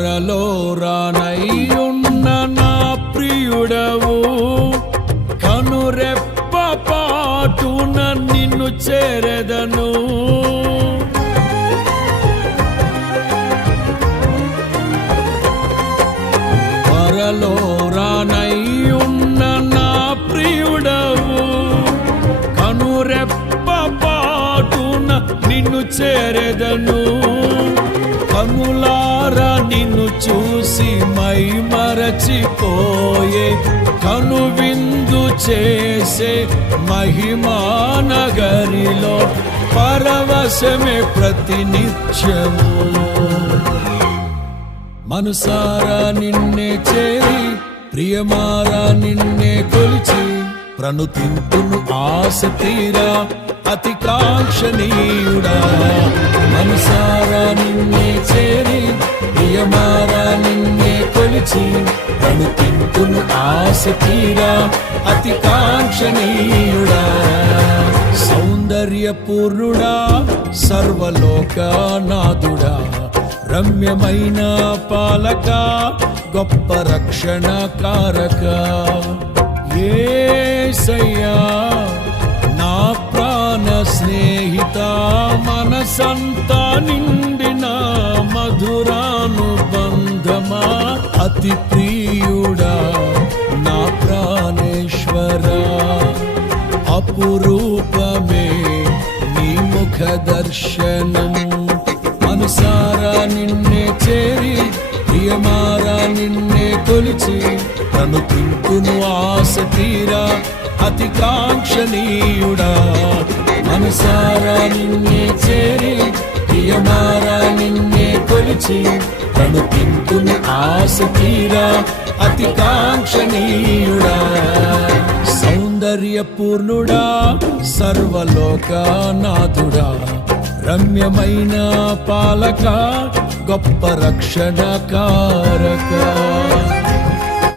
త్వరలో రానయ్యున్న నా ప్రియుడవు, కనురెప్ప పాటున నిన్ను చేరెదను. త్వరలో రానయ్యున్న నా ప్రియుడవు, కనురెప్ప పాటున నిన్ను చేరెదను. కనులారా నిన్ను చూసి మై మరచిపోయే, కనువిందు చేసే మహిమానగరిలో పరవశమే ప్రతినిత్యము. మనసారా నిన్నే చేరి ప్రియమారా నిన్నే కొలిచి, ప్రణుతింతును ఆశ తీరా అతి కాంక్షణీయుడా. మనసారా నిన్నే చేరి ప్రియమారా నిన్నే కొలిచి, ప్రణుతింతును ఆశ తీరా అతి కాంక్షణీయుడా. సౌందర్యపూర్ణుడా, సర్వలోకనాథుడా, రమ్యమైన పాలక, గొప్ప రక్షణ కారక. యేసయ్యా నా ప్రాణ స్నేహిత, మనసంతా నిండిన మధురానుబంధమా, అతి ప్రియుడా నా ప్రాణేశ్వర. అపురూపమే నీ ముఖ దర్శనం. మనసారా నిన్నే చేరి ప్రియమారా నిన్నే కొలిచి, ప్రణుతింతును ఆశ తీరా అతి కాంక్షణీయుడా. మనసారా నిన్నే చేరి ప్రియమారా నిన్నే కొలిచి, ప్రణుతింతును ఆశ తీరా అతి కాంక్షణీయుడా. సౌందర్యపూర్ణుడా, సర్వలోకనాథుడా, రమ్యమైన పాలక, గొప్ప రక్షణ కారక.